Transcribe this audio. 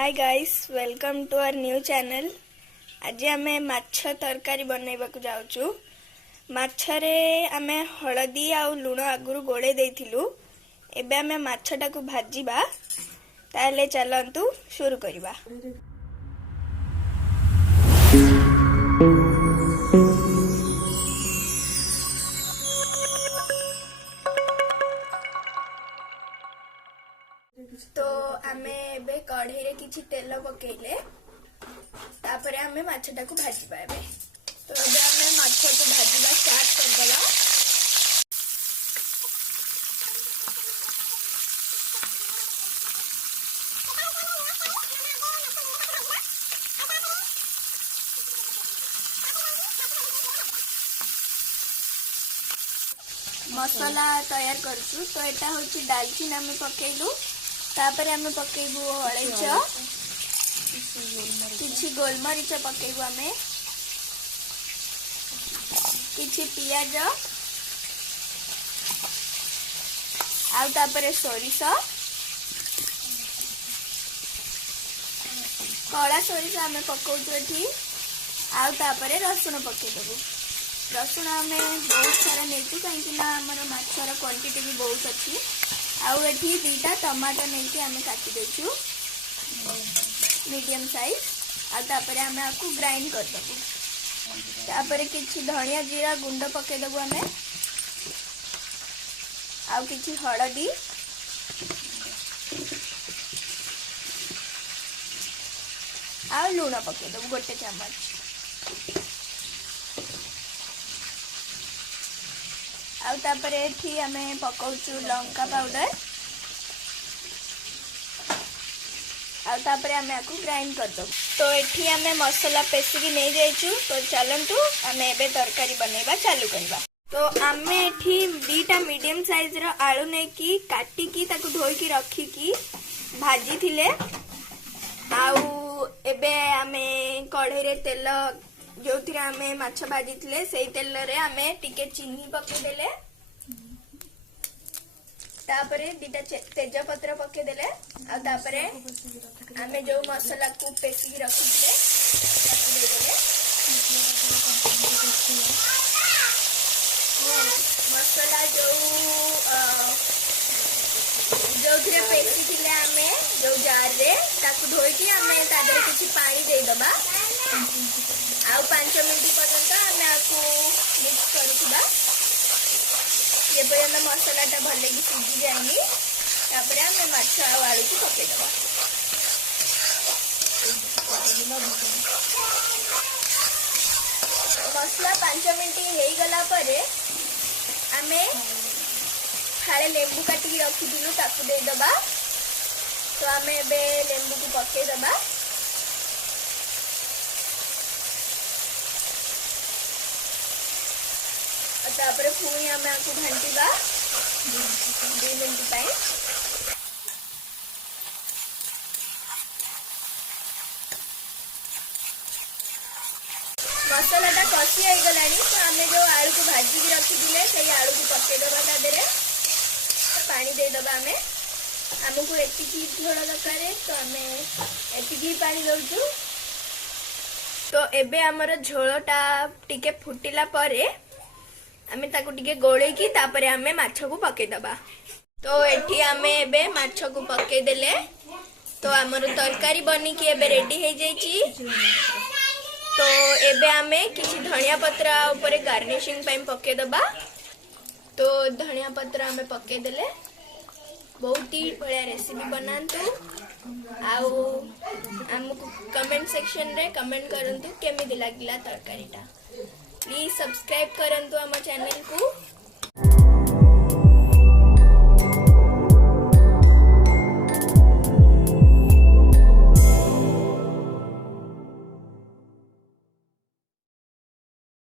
Hi guys, welcome to our new channel. आज आमे माछ तरकारी बनैबा को जाउचु। माछरे आमे हळदी आ लूण आगुरु गोळे देइथिलु। एबे आमे माछटा को भाजीबा। ताले चलंतु शुरू करिबा। तो आमे एबे कढ़ई रे किछि तेल पकेइले तापरे आमे माछटा को भाजीबा। एबे तो एबे आमे माछ को भाजीबा स्टार्ट कर देला। मसाला तैयार करछु। तो एटा होची दालचीनी आमे पकेइलु। तापरे आमे पकेइबु हळैच, किछि गोलमरीच पकेइबु, आमे किछि पियाज आ तापरे सोरिष, कला सोरिष आमे पकाउछु एठी। आ तापरे रसुण पकेइदबु। रसुण आमे बहुत सारा नेचु कहीं ना हमर माछर क्वांटिटी भी बहुत अच्छी। आउ एठी दीटा टमाटो नेकी आमे काटी देछु मीडियम साइज। आ तापरे आमे आकु ग्राइंड कर दबु। तापरे किछि धनिया जीरा गुंड पके दबु आमे। आउ किछि हळदी आ लूण पके दबु गोटे चम्मच। आउ तापरे एठी आमे पकाउछु लंका पाउडर। आउ तापरे आमे आकु ग्राइंड कर दबु। तो एठी आमे मसाला पेसिकी नै जाइछु। तो चलंतु आमे एबे तरकारी बनैबा चालू करबा। तो आमे एठी दीटा मीडियम साइज रो आलू नेकी काटी की ताकु धोई की रखी की भाजी थिले। आउ एबे आमे कढ़ई रे तेल जोथिरे आमे माछ भाजी थिले सेई तेल रे आमे टिके चीनी पके देले। तापरे दीटा तेज पत्र पके देले। आ तापरे आमे जो मसाला को पेसी रखी थिले ताकु दे देले। मसाला जोथिरे पेसी थिले आमे जो जार रे ताकु धोई की आमे तादरे किछि पानी दे दबा। आउ 5 मिनिट पर्यंत आमे आकु मिक्स करूबा। ये पर्यंत मसाला भले की सीझी जाएनी। तापरे आमे माछ आ आलू को पके दबा। मसला 5 मिनिट हे गला परे आमे फाळे लेंबू काटी रखी दिलु ताकु दे दबा। तो आमे एबे लेंबू को पके दबा। तापरे पुणी आमे आकु घंटीबा 2 मिनिट पाई। मसालाटा कषि हो गलानी। तो आमे जो आलू को भाजी की रखी दिले सेई आलू को पके दबा। तादरे पानी दे दबा। आमे हमको एतिकी झोल दरकार तो आमे एतिकी पानी दउचु। तो एबे हमर झोलटा टिके फुटिला परे आमे ताकु टिके गोळे की तापरे आमे माछ को पके दबा। तो एठी आमे एबे माछ को पके देले। तो हमर तरकारी बनी की एबे रेडी हे जाईची। तो एबे आमे किछि धनिया पत्र ऊपर गार्निशिंग पई पके दबा। तो धनिया पत्र आमे पके देले। बहुत ही बढ़िया रेसिपी बनांतु। आउ हमको कमेंट सेक्शन रे कमेंट करंतु केमिति लागिला तरकारीटा। प्लीज सब्सक्राइब करंतु हम चैनल को।